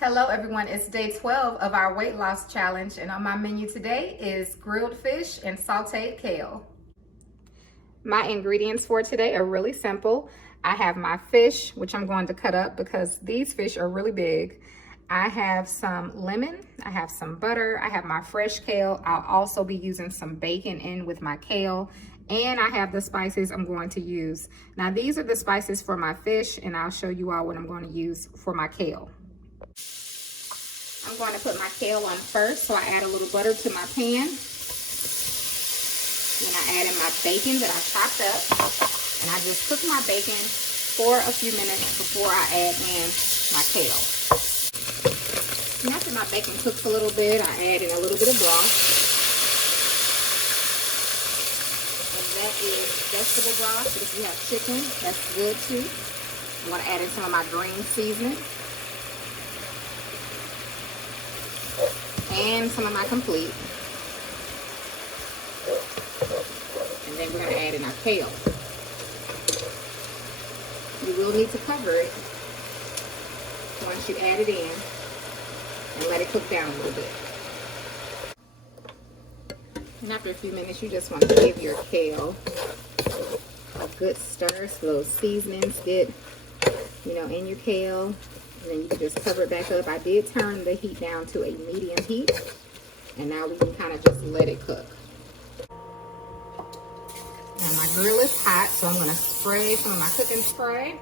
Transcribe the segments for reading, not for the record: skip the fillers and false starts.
Hello everyone, it's day 12 of our weight loss challenge, and on my menu today is grilled fish and sauteed kale. My ingredients for today are really simple. I have my fish, which I'm going to cut up because these fish are really big. I have some lemon, I have some butter, I have my fresh kale. I'll also be using some bacon in with my kale, and I have the spices I'm going to use. Now these are the spices for my fish, and I'll show you all what I'm going to use for my kale. I'm going to put my kale on first, so I add a little butter to my pan. Then I add in my bacon that I chopped up, and I just cook my bacon for a few minutes before I add in my kale. And after my bacon cooks a little bit, I add in a little bit of broth. And that is vegetable broth, but if you have chicken, that's good too. I'm going to add in some of my green seasoning. And some of my complete. And then we're going to add in our kale. You will need to cover it once you add it in and let it cook down a little bit. And after a few minutes, you just want to give your kale a good stir so those seasonings get, in your kale. And then you can just cover it back up. I did turn the heat down to a medium heat. And now we can kind of just let it cook. Now my grill is hot, so I'm going to spray some of my cooking spray.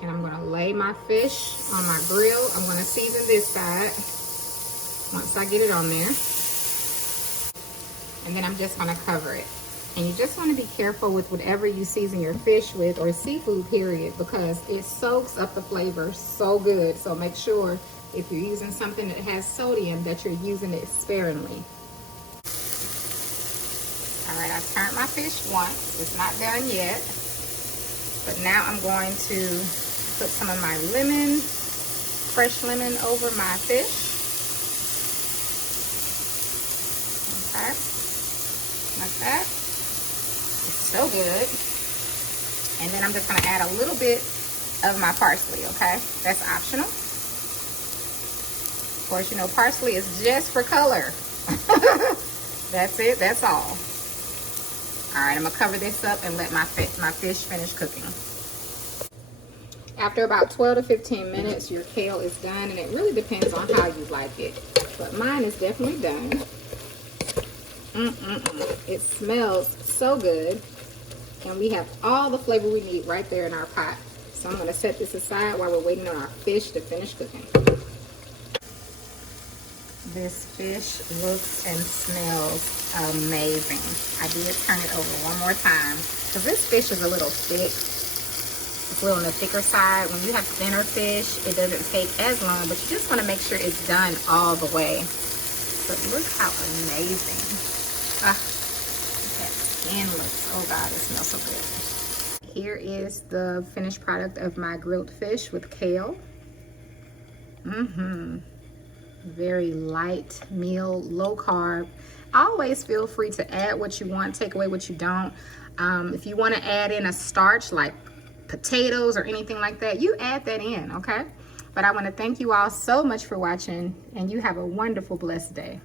And I'm going to lay my fish on my grill. I'm going to season this side once I get it on there. And then I'm just going to cover it. And you just want to be careful with whatever you season your fish with, or seafood period, because it soaks up the flavor so good. So make sure if you're using something that has sodium that you're using it sparingly. All right, I've turned my fish once. It's not done yet. But now I'm going to put some of my lemon, fresh lemon, over my fish. Okay, like that. It's so good. And then I'm just going to add a little bit of my parsley, okay? That's optional. Of course, parsley is just for color. That's it, that's all. All right, I'm going to cover this up and let my fish finish cooking. After about 12 to 15 minutes, your kale is done, and it really depends on how you like it. But mine is definitely done. It smells so good, and we have all the flavor we need right there in our pot. So I'm going to set this aside while we're waiting on our fish to finish cooking. This fish looks and smells amazing. I did turn it over one more time because this fish is a little thick. It's a little on the thicker side. When you have thinner fish, it doesn't take as long, but you just want to make sure it's done all the way. But look how amazing. That skin looks, oh God, it smells so good. Here is the finished product of my grilled fish with kale. Very light meal, low carb. Always feel free to add what you want, take away what you don't. If you want to add in a starch like potatoes or anything like that, you add that in, okay? But I want to thank you all so much for watching, and you have a wonderful, blessed day.